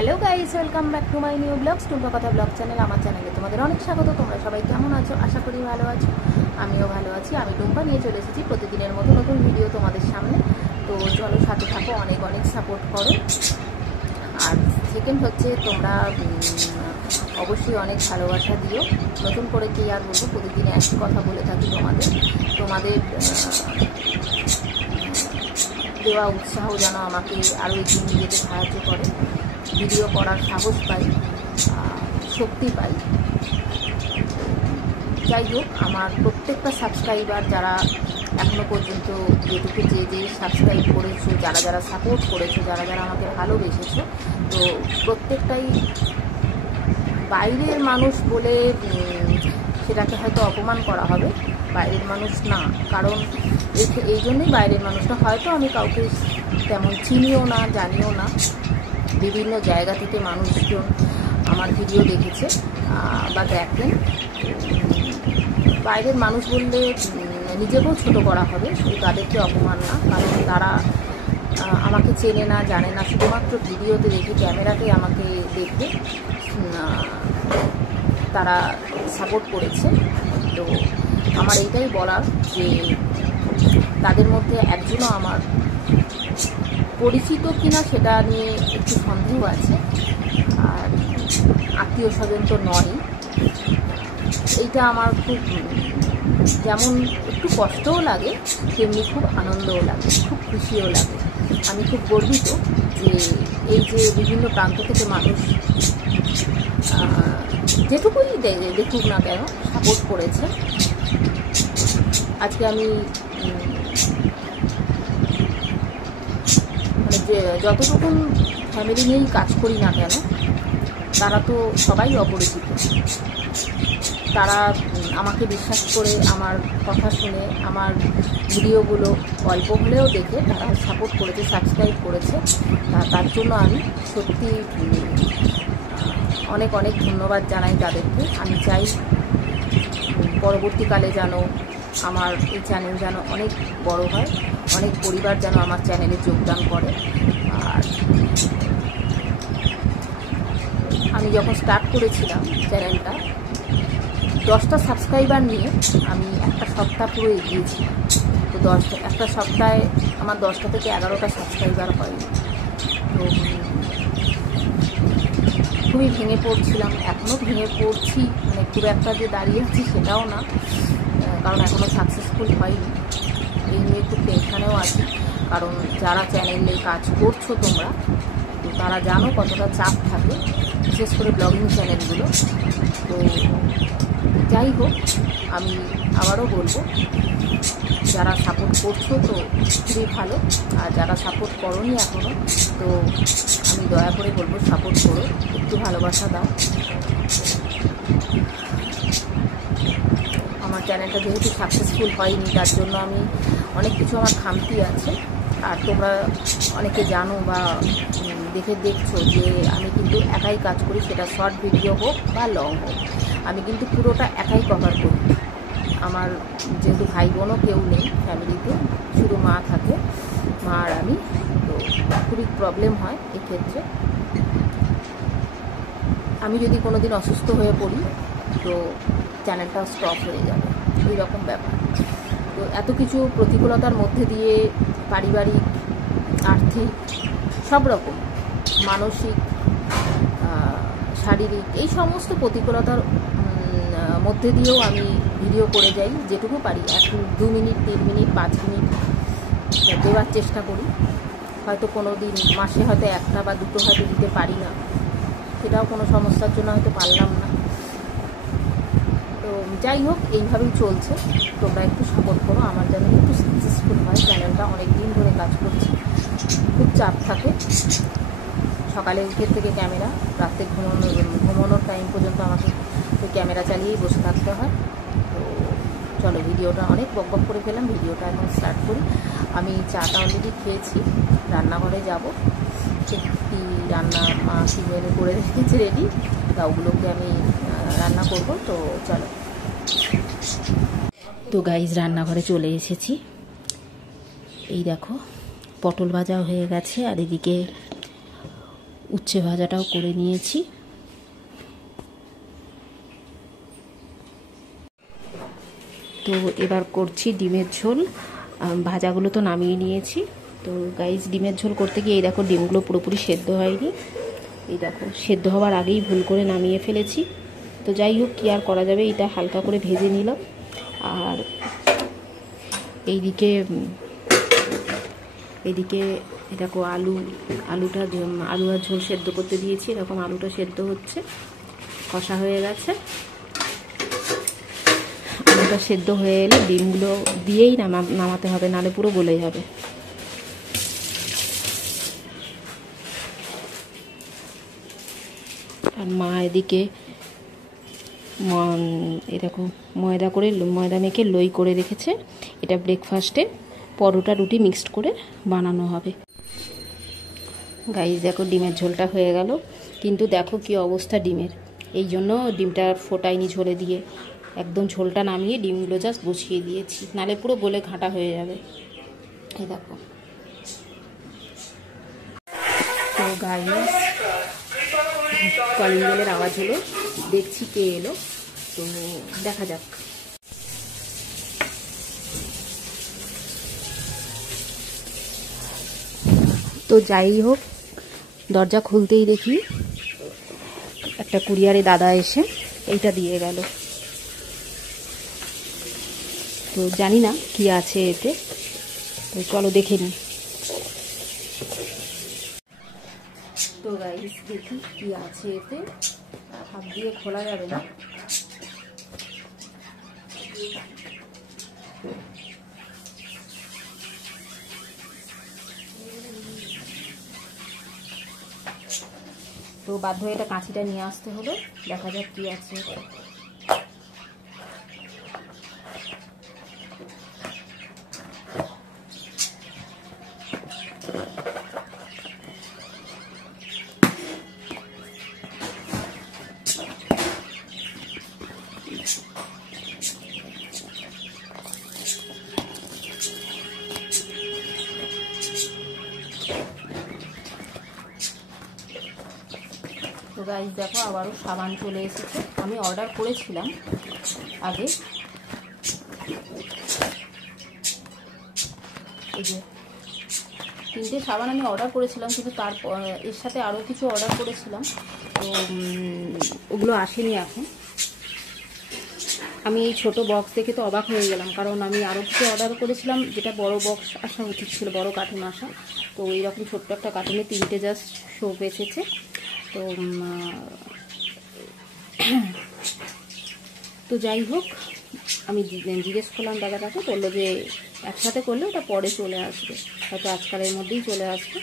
Hello guys, welcome back to my new blogs Tumpa Kotha blog channel. আমার চ্যানেলে তোমাদের অনেক স্বাগত। তোমরা সবাই কেমন আছো? আশা করি ভালো আছো। আমিও ভালো আছি। আমি টুম্পা নিয়ে চলে এসেছি প্রতিদিনের মতো নতুন ভিডিও তোমাদের সামনে। তো চলো, সাথে থাকো, অনেক অনেক সাপোর্ট করো। আর সেকেন্ড হচ্ছে, তোমরা অবশ্যই অনেক ভালোবাসা দিও। নতুন করে কি আর বলবো, প্রতিদিন একই কথা বলে থাকি তোমাদের দেওয়া উৎসাহ যেন আমাকে আরও এগিয়ে নিয়ে যেতে সাহায্য করে, ভিডিও করার সাহস পাই, শক্তি পাই। যাই হোক, আমার প্রত্যেকটা সাবস্ক্রাইবার যারা এখনও পর্যন্ত যেটুকু যে সাবস্ক্রাইব করেছো, যারা সাপোর্ট করেছো, যারা আমাকে ভালোবেসেছো, তো প্রত্যেকটাই বাইরের মানুষ বলে সেটাকে হয়তো অপমান করা হবে। বাইরের মানুষ না, কারণ এই জন্যই বাইরের মানুষটা, হয়তো আমি কাউকে তেমন চিনিও না, জানিও না। বিভিন্ন জায়গা থেকে মানুষজন আমার ভিডিও দেখেছে বা দেখেন। বাইরের মানুষ বললে নিজেকেও ছোট করা হবে, শুধু তাদেরকে অপমান না, কারণ তারা আমাকে চেনে না, জানে না, শুধুমাত্র ভিডিওতে দেখে, ক্যামেরাতে আমাকে দেখে তারা সাপোর্ট করেছে। তো আমার এইটাই বলার যে তাদের মধ্যে একজনও আমার পরিচিত কিনা সেটা নিয়ে একটু সন্দেহ আছে, আর আত্মীয় স্বজন তো নয়। এইটা আমার খুব, যেমন একটু কষ্টও লাগে, তেমনি খুব আনন্দও লাগে, খুব খুশিও লাগে। আমি খুব গর্বিত যে এই যে বিভিন্ন প্রান্ত থেকে মানুষ যেটুকুই দেখুক না কেন সাপোর্ট করেছে। আজকে আমি মানে যে যতটুকুন ফ্যামিলি নিয়েই কাজ করি না কেন, তারা তো সবাই অপরিচিত। তারা আমাকে বিশ্বাস করে, আমার কথা শুনে, আমার ভিডিওগুলো অল্প হলেও দেখে তারা সাপোর্ট করেছে, সাবস্ক্রাইব করেছে। তার জন্য আমি সত্যি অনেক অনেক ধন্যবাদ জানাই তাদেরকে। আমি চাই পরবর্তীকালে যেন আমার এই চ্যানেল যেন অনেক বড় হয়, অনেক পরিবার যেন আমার চ্যানেলে যোগদান করে। আর আমি যখন স্টার্ট করেছিলাম চ্যানেলটা, 10টা সাবস্ক্রাইবার নিয়ে আমি একটা সপ্তাহ পুরো এগিয়েছি। তো একটা সপ্তাহে আমার 10টা থেকে 11টা সাবস্ক্রাইবার হয়নি। তো খুবই ভেঙে পড়ছিলাম, এখনও ভেঙে পড়ছি। মানে খুব একটা যে দাঁড়িয়ে আছি সেটাও না, কারণ এখনও সাকসেসফুল হয়নি। এই নিয়ে খুব টেনশানেও আছি, কারণ যারা চ্যানেলে কাজ করছো তোমরা, তো তারা জানো কতটা চাপ থাকে, বিশেষ করে ব্লগিং চ্যানেলগুলো। তো যাই হোক, আমি আবারও বলবো, যারা সাপোর্ট করছো তো খুবই ভালো, আর যারা সাপোর্ট করোনি এখনও, তো আমি দয়া করে বলবো সাপোর্ট করো, একটু ভালোবাসা দাও। আমার চ্যানেলটা যেহেতু সাকসেসফুল হয়নি, তার জন্য আমি অনেক কিছু, আমার খামতি আছে। আর তোমরা অনেকে জানো বা দেখছো যে আমি কিন্তু একাই কাজ করি, সেটা শর্ট ভিডিও হোক বা লং হোক, আমি কিন্তু পুরোটা একাই কভার করি। আমার যেহেতু ভাই বোনও কেউ নেই ফ্যামিলিতে, শুধু মা থাকে, মা আর আমি। তো খুবই প্রবলেম হয় এক্ষেত্রে। আমি যদি কোনো দিন অসুস্থ হয়ে পড়ি, তো চ্যানেলটাও স্টপ হয়ে যাবে, এইরকম ব্যাপার। তো এত কিছু প্রতিকূলতার মধ্যে দিয়ে, পারিবারিক, আর্থিক, সব রকম, মানসিক, শারীরিক, এই সমস্ত প্রতিকূলতার মধ্যে দিয়েও আমি ভিডিও করে যাই, যেটুকু পারি। 2 মিনিট, 3 মিনিট, 5 মিনিট দেওয়ার চেষ্টা করি। হয়তো কোনো দিন মাসে হয়তো 1টা বা 2টো হয়তো দিতে পারি না, সেটাও কোনো সমস্যার জন্য হয়তো পারলাম না। তো যাই হোক, এইভাবেই চলছে। তোমরা একটু সাপোর্ট করো, আমার যেন একটু সাকসেসফুল হয় চ্যানেলটা। অনেক দিন ধরে কাজ করছি, খুব চাপ থাকে। সকালে উঠে থেকে ক্যামেরা, রাতে ঘুমানোর টাইম পর্যন্ত আমাকে ওই ক্যামেরা চালিয়েই বসে থাকতে হয়। তো চলো, ভিডিওটা অনেক বকবক করে ফেলাম, ভিডিওটা এখন স্টার্ট করি। আমি চাটা অলরেডি খেয়েছি, রান্নাঘরে যাব। কি রান্না মা কি মেনু করে রেখেছে রেডি, তা ওগুলোকে আমি রান্না করব। তো চলো। তো গাইজ, রান্নাঘরে চলে এসেছি। এই দেখো, পটল ভাজা হয়ে গেছে, আর এদিকে উচ্ছে ভাজাটাও করে নিয়েছি। তো এবার করছি ডিমের ঝোল। ভাজাগুলো তো নামিয়ে নিয়েছি। তো গাইস, ডিমের ঝোল করতে গিয়ে এই দেখো ডিমগুলো পুরোপুরি সেদ্ধ হয়নি। এই দেখো, সেদ্ধ হওয়ার আগেই ভুল করে নামিয়ে ফেলেছি। তো যাই হোক, কী আর করা যাবে, এটা হালকা করে ভেজে নিলাম। আর এইদিকে দেখো আলু আর ঝোল সেদ্ধ করতে দিয়েছি। এরকম আলুটা সেদ্ধ হচ্ছে, কষা হয়ে গেছে। আলুটা সেদ্ধ হয়ে এলে ডিমগুলো দিয়েই নামাতে হবে, নাহলে পুরো গলে যাবে। আর মা এদিকে এরকম ময়দা মেখে লই করে রেখেছে। এটা ব্রেকফাস্টে পরোটা রুটি মিক্সড করে বানানো হবে। গাইস দেখো, ডিমের ঝোলটা হয়ে গেল, কিন্তু দেখো কি অবস্থা ডিমের। এই জন্য ডিমটা ফোটাইনি ঝোলে দিয়ে, একদম ঝোলটা নামিয়ে ডিমগুলো জাস্ট বসিয়ে দিয়েছি, নালে পুরো গলে ঘাঁটা হয়ে যাবে। এই দেখো। তো গাইস, কলিং বেলের আওয়াজ হলো, দেখছি কে এলো। তো দেখা যাক। তো যাই হোক, দরজা খুলতেই দেখি একটা কুরিয়ারে দাদা এসে এইটা দিয়ে গেল। তো জানি না কি আছে এতে, তো চলো দেখে নিই। তো গাইস, দেখি কি আছে এতে। হাত দিয়ে খোলা যাবে না। তো বাধ্য হয়ে এটা কাঁচিটা নিয়ে আসতে হবে। দেখা যাক কি আছে। তো গাইস দেখো, আবারও সাবান চলে এসেছে। আমি অর্ডার করেছিলাম আগে, এই যে 3টে সাবান আমি অর্ডার করেছিলাম, কিন্তু তারপর এর সাথে আরও কিছু অর্ডার করেছিলাম। তো ওগুলো আসেনি এখন। আমি এই ছোটো বক্স দেখে তো অবাক হয়ে গেলাম, কারণ আমি আরও কিছু অর্ডার করেছিলাম যেটা বড় বক্স আসা উচিত ছিল, বড় কার্টুন আসা। তো এইরকম ছোট্ট একটা কার্টুনে 3টে জাস্ট সোপ এসেছে। তো যাই হোক, আমি জিজ্ঞেস করলাম দাদাটাকে, বললো যে একসাথে করলে ওটা পরে চলে আসবে, হয়তো আজকালের মধ্যেই চলে আসবে,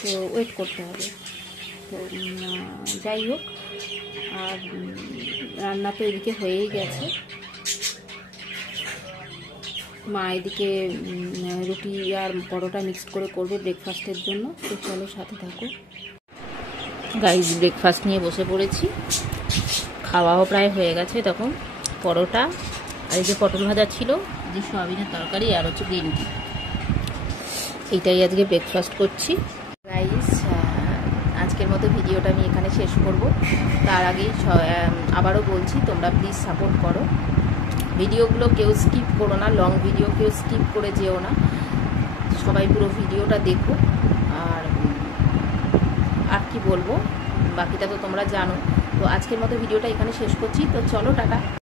তো ওয়েট করতে হবে। তো যাই হোক, আর রান্না তো এদিকে হয়েই গেছে। মা এদিকে রুটি আর পরোটা মিক্সড করে করবে ব্রেকফাস্টের জন্য। তো চলো সাথে থাকো। গাইস, ব্রেকফাস্ট নিয়ে বসে পড়েছি। খাওয়াও প্রায় হয়ে গেছে। তখন পরোটা আর এই যে পটল ভাজা ছিল, যে সয়াবিনের তরকারি, আর হচ্ছে গ্রিন টি। এইটাই আজকে ব্রেকফাস্ট করছি। গাইস, আজকের মতো ভিডিওটা আমি এখানে শেষ করব। তার আগেই আবারও বলছি, তোমরা প্লিজ সাপোর্ট করো। ভিডিওগুলো কেউ স্কিপ করো না, লং ভিডিও কেউ স্কিপ করে যেও না, সবাই পুরো ভিডিওটা দেখো। আর কি বলবো, বাকিটা তো তোমরা জানো। তো আজকের মতো ভিডিওটা এখানে শেষ করছি। তো চলো, টাটা।